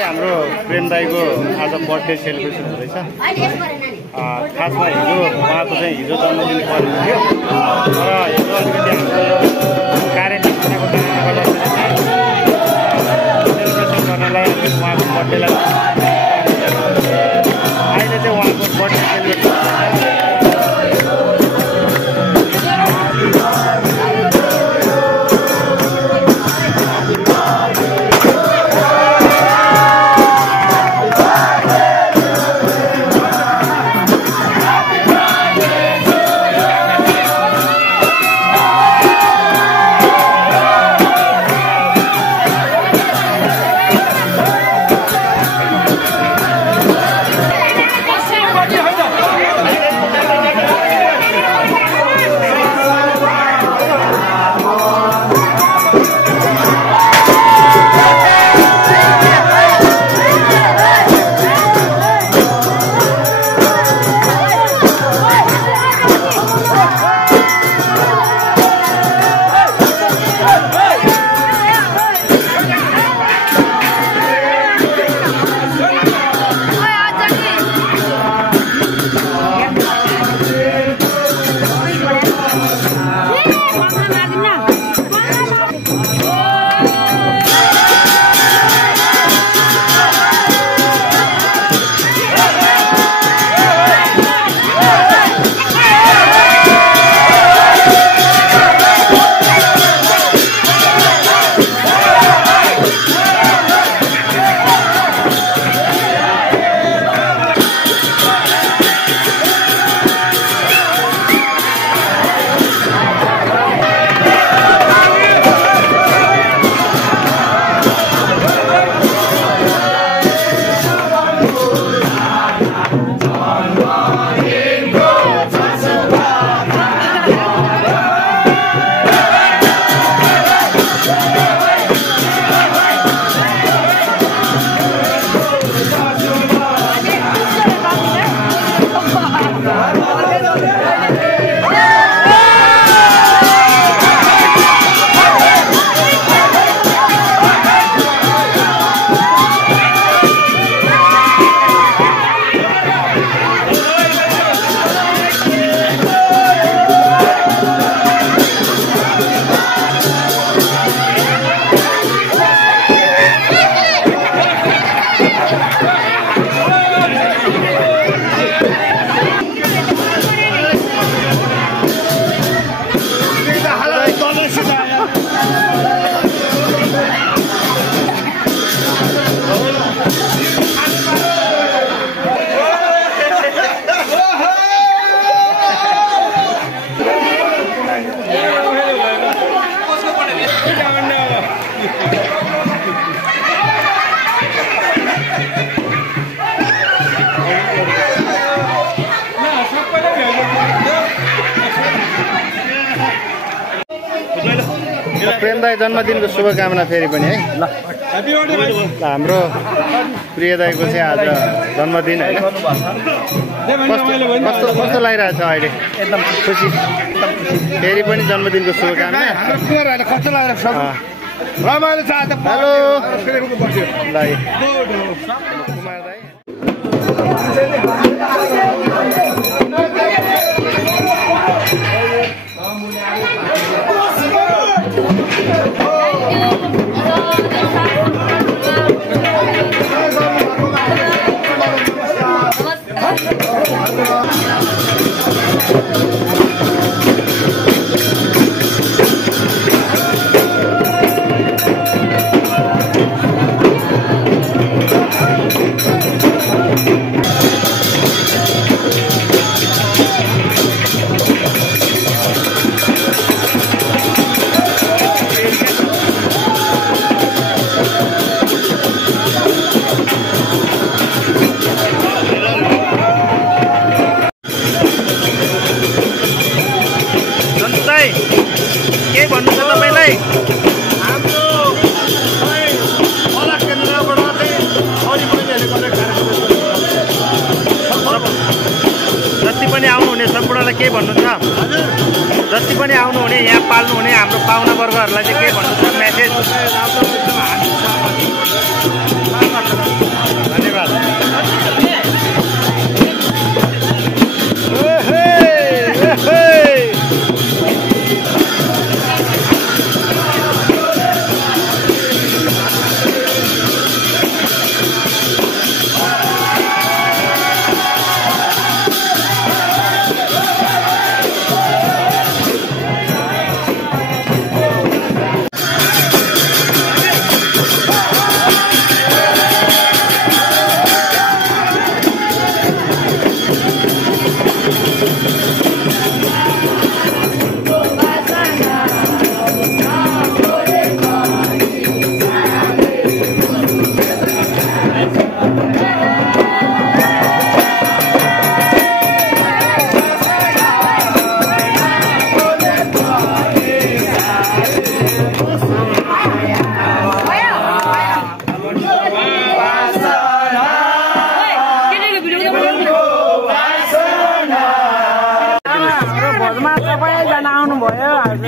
चाहिँ हाम्रो प्रेम दाईको आज बर्थडे सेलिब्रेसन हुँदैछ। खासमा हिजो उहाँको चाहिँ हिजो जन्मदिन पर्ने थियो र हिजो अलिकति हाम्रो यो कार्यक्रम गरेको कारणले गर्दाखेरि सेलिब्रेसन गर्नलाई उहाँको बर्थडेलाई अहिले चाहिँ उहाँको बर्थडे सेलिब्रेसन प्रेम दाई जन्मदिनको शुभकामना फेरि पनि है। ल हाम्रो प्रिय दाईको चाहिँ आज जन्मदिन है। कस्तो लागिरहेछ अहिले? एकदम खुसी। फेरि पनि जन्मदिनको शुभकामना। हेलो दाई कुमार दाई। के भन्नु छ तपाईलाई? हाम्रो कला केन्द्रबाट जति पनि आउनुहुने सम्पूर्णलाई के भन्नु छ? जति पनि आउनुहुने यहाँ पाल्नुहुने हाम्रो पाहुना वर्गहरूलाई चाहिँ के भन्नु छ मेसेज?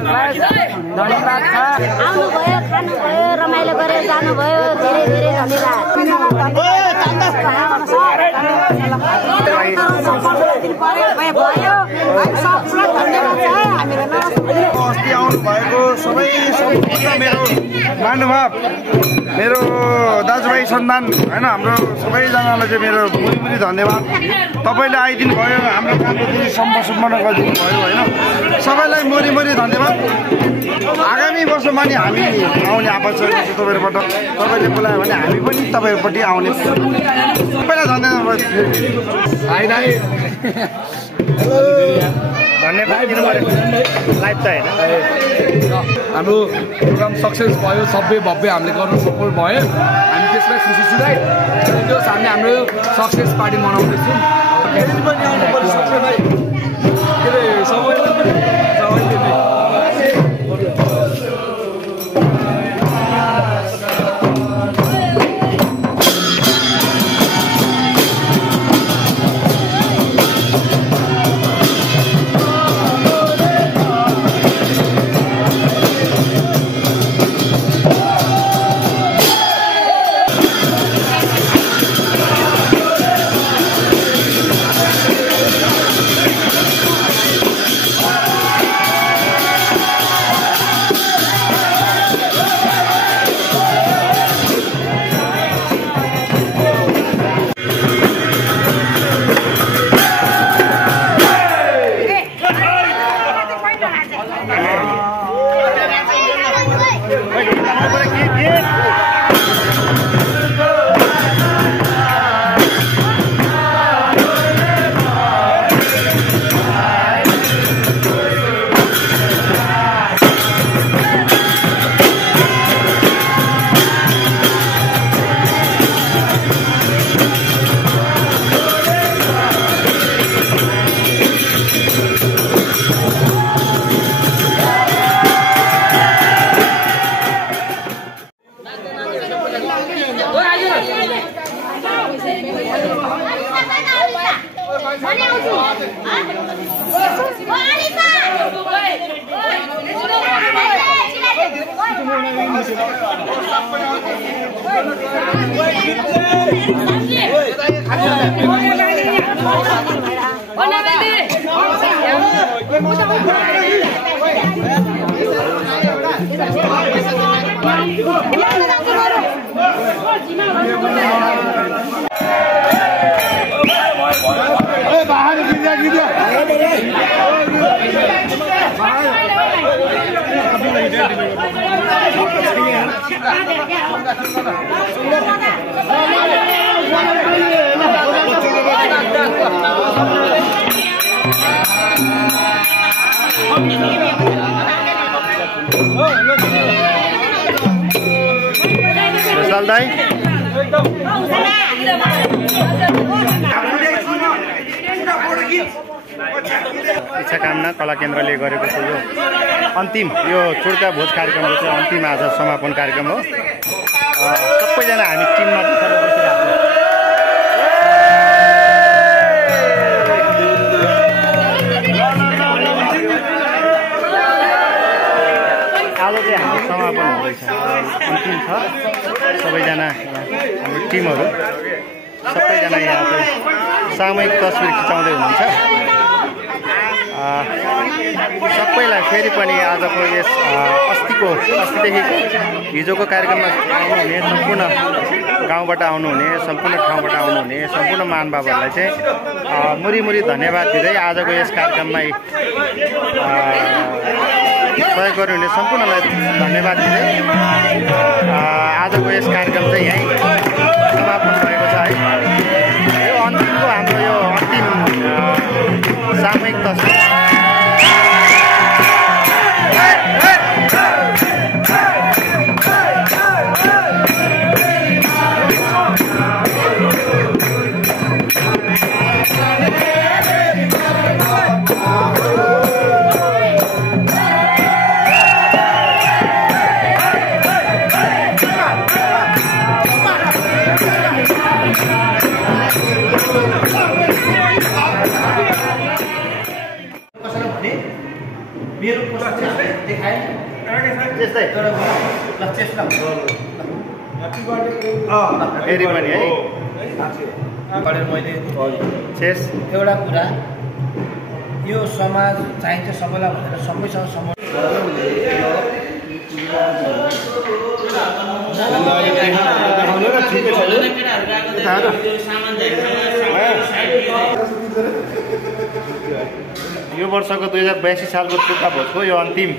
धन्यवाद छ। आउनुभयो, खानुभयो, रमाइलो गरेर जानुभयो, धेरै धेरै धन्यवाद। अस्ति आउनु भएको सबै सम्पूर्ण मेरो महानुभाव, मेरो दाजुभाइ सन्तान होइन, हाम्रो सबैजनालाई चाहिँ मेरो मुरी धन्यवाद। तपाईँले आइदिनु भयो, हाम्रो कामको सम्पन्न गरिदिनु भयो होइन, सबैलाई मुरी धन्यवाद। आगामी वर्षमा नि हामी आउने आवाज तपाईँहरूबाट, तपाईँले बोलायो भने हामी पनि तपाईँहरूपट्टि आउने, सबैलाई धन्यवाद। धन्यवाद लाइभ त होइन, हाम्रो प्रोग्राम सक्सेस भयो, सबै भव्य हामीले गर्न सफल भयो, हामी त्यसलाई खुसी छु है। त्यो हामीले हाम्रो सक्सेस पार्टी मनाउँदैछौँ। इच्छा कामना कला केन्द्रले गरेको छ यो अन्तिम, यो चुड्का भोज कार्यक्रमको चाहिँ अन्तिम आज समापन कार्यक्रम हो। सबैजना हामी टिममा बसिरहेको आज चाहिँ हाम्रो समापन हुँदैछ, अन्तिम छ। सबैजना हाम्रो टिमहरू सबैजना यहाँ चाहिँ सामूहिक तस्बिर खिचाउँदै हुनुहुन्छ। सबैलाई फेरि पनि आजको यस अस्तिदेखि हिजोको कार्यक्रममा आउनुहुने सम्पूर्ण गाउँबाट आउनुहुने, सम्पूर्ण ठाउँबाट आउनुहुने सम्पूर्ण महानुभावहरूलाई चाहिँ मुरी धन्यवाद दिँदै आजको यस कार्यक्रममा सहयोग गर्नुहुने सम्पूर्णलाई धन्यवाद दिँदै आजको यस कार्यक्रम चाहिँ यहीँ समापन भएको छ है। यो अन्तिमको हाम्रो यो अन्तिम सामूहिक तस्बिर त्यस्तै फेरि पनि है चेस एउटा कुरा यो समाज चाहिन्छ सबैलाई भनेर सबैसँग यो वर्षको 2082 सालको टुक्का भोजको यो अन्तिम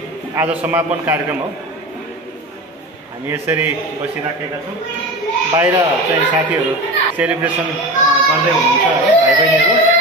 आज समापन कार्यक्रम हो। हामी यसरी बसिराखेका छौँ। बाहिर चाहिँ साथीहरू सेलिब्रेसन गर्दै हुनुहुन्छ भाइ बहिनीहरू।